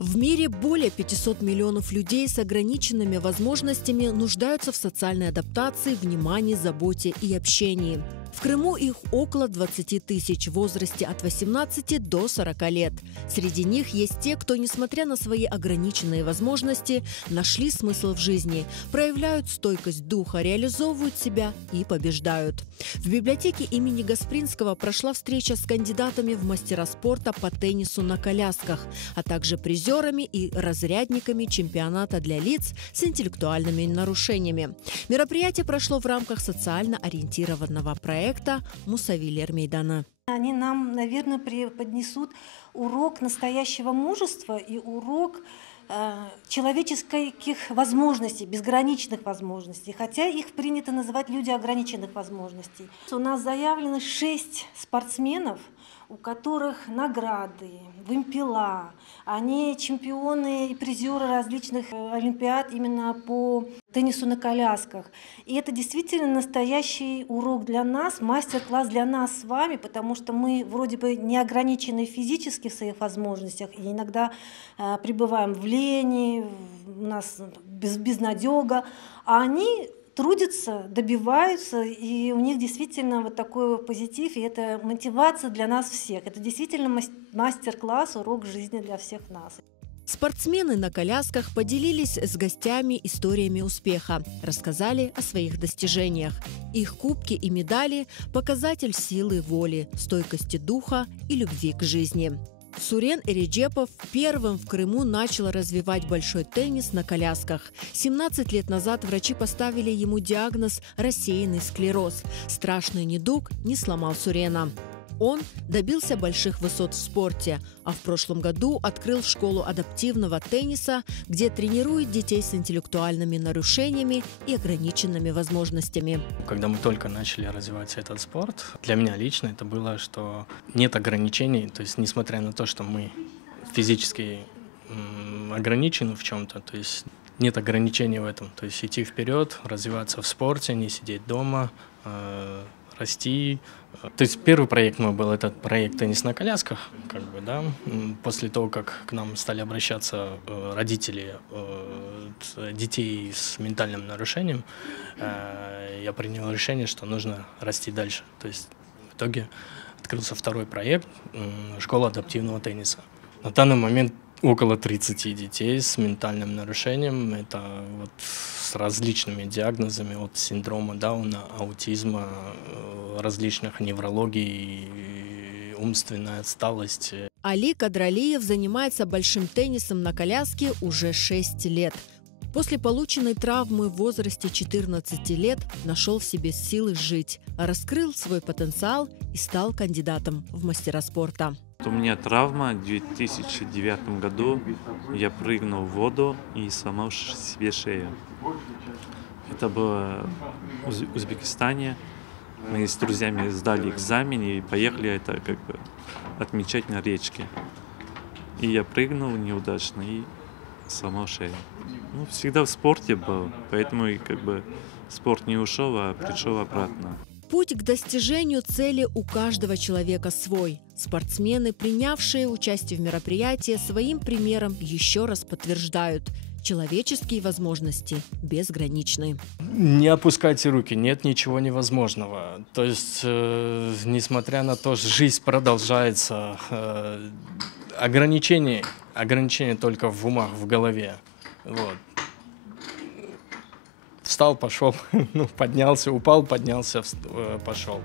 В мире более 500 миллионов людей с ограниченными возможностями нуждаются в социальной адаптации, внимании, заботе и общении. В Крыму их около 20 тысяч в возрасте от 18 до 40 лет. Среди них есть те, кто, несмотря на свои ограниченные возможности, нашли смысл в жизни, проявляют стойкость духа, реализовывают себя и побеждают. В библиотеке имени Гаспринского прошла встреча с кандидатами в мастера спорта по теннису на колясках, а также призерами и разрядниками чемпионата для лиц с интеллектуальными нарушениями. Мероприятие прошло в рамках социально ориентированного проекта «Мусавилер Мейдана». Они нам, наверное, преподнесут урок настоящего мужества и урок человеческих возможностей, безграничных возможностей, хотя их принято называть люди ограниченных возможностей. У нас заявлено 6 спортсменов, у которых награды, вымпела. Они чемпионы и призеры различных олимпиад именно по теннису на колясках. И это действительно настоящий урок для нас, мастер-класс для нас с вами, потому что мы вроде бы не ограничены физически в своих возможностях, и иногда пребываем в лени, у нас безнадега, а они трудятся, добиваются, и у них действительно вот такой позитив, и это мотивация для нас всех. Это действительно мастер-класс, урок жизни для всех нас. Спортсмены на колясках поделились с гостями историями успеха, рассказали о своих достижениях. Их кубки и медали – показатель силы воли, стойкости духа и любви к жизни. Сурен Эреджепов первым в Крыму начал развивать большой теннис на колясках. 17 лет назад врачи поставили ему диагноз «рассеянный склероз». Страшный недуг не сломал Сурена. Он добился больших высот в спорте, а в прошлом году открыл школу адаптивного тенниса, где тренирует детей с интеллектуальными нарушениями и ограниченными возможностями. Когда мы только начали развивать этот спорт, для меня лично это было, что нет ограничений, то есть несмотря на то, что мы физически ограничены в чем-то, то есть нет ограничений в этом, то есть идти вперед, развиваться в спорте, не сидеть дома, расти. То есть первый проект мой был этот проект «Теннис на колясках», как бы, да. После того, как к нам стали обращаться родители детей с ментальным нарушением, я принял решение, что нужно расти дальше. То есть в итоге открылся второй проект «Школа адаптивного тенниса». На данный момент около 30 детей с ментальным нарушением, это вот с различными диагнозами, от синдрома Дауна, аутизма, различных неврологий, умственная отсталость. Али Кадралиев занимается большим теннисом на коляске уже 6 лет. После полученной травмы в возрасте 14 лет нашел в себе силы жить, раскрыл свой потенциал и стал кандидатом в мастера спорта. У меня травма в 2009 году. Я прыгнул в воду и сломал себе шею. Это было в Узбекистане. Мы с друзьями сдали экзамен и поехали это как бы отмечать на речке. И я прыгнул неудачно и сломал шею. Ну, всегда в спорте был, поэтому и как бы спорт не ушел, а пришел обратно. Путь к достижению цели у каждого человека свой. Спортсмены, принявшие участие в мероприятии, своим примером еще раз подтверждают – человеческие возможности безграничны. Не опускайте руки, нет ничего невозможного. То есть, несмотря на то, что жизнь продолжается, ограничения только в умах, в голове. Вот. Встал, пошел, поднялся, упал, поднялся, пошел.